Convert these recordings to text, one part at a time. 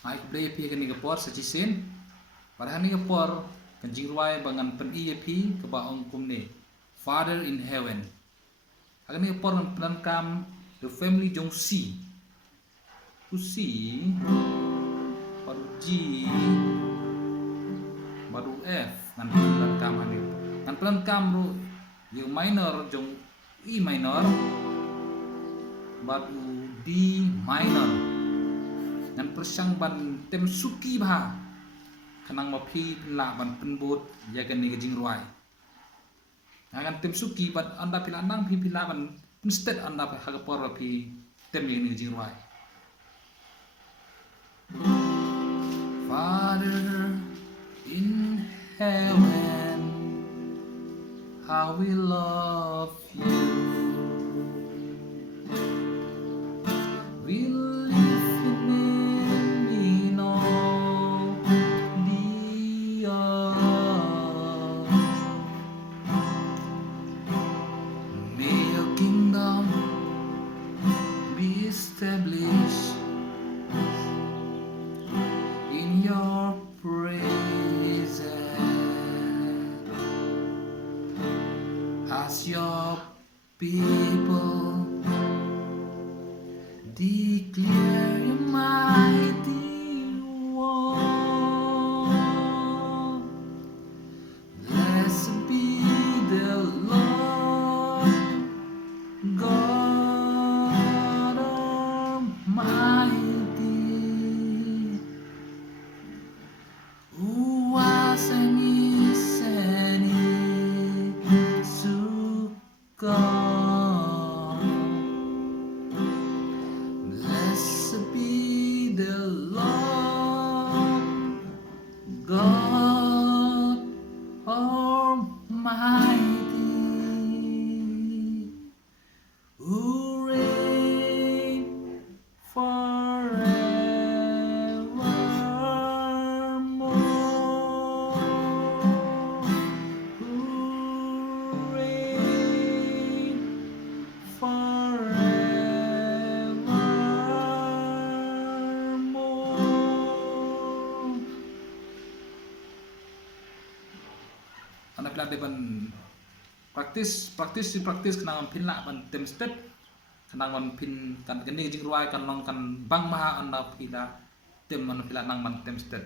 ai play pi kan ni por sajisin padahal ni por kan jingruai bangan pen iya pi ke ba ong kum ni Father in heaven akan ni por plan kam the family jong si tu si baru G baru F kan plan kam ani kan plan kam ru yang minor jong E minor baru D minor dan persang ban tem suki bah kenang mapi la ban penbut ya kan ni jing ruai akan tem suki ban anda pila nang pi pila ban instead anda ha ka por pi tem ni jing ruai Father in heaven how we love you we established in your presence as your people declare your mighty word. Blessed be the Lord God Almighty, who was and is to come. Blessed be the Lord God Almighty, who reign forevermore, who reign forevermore. Anak pila depan praktis kenangan pin la ban tem step kenangan pin kan geni jing ruai kan long kan bang maha anda pila tem man pila nang ban tem step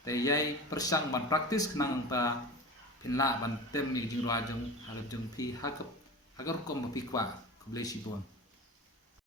te yai persang ban praktis kenangan ta pin la ban tem ni jing ruai jong harap jong pi hakap agar kom pi kwa ko blesi bon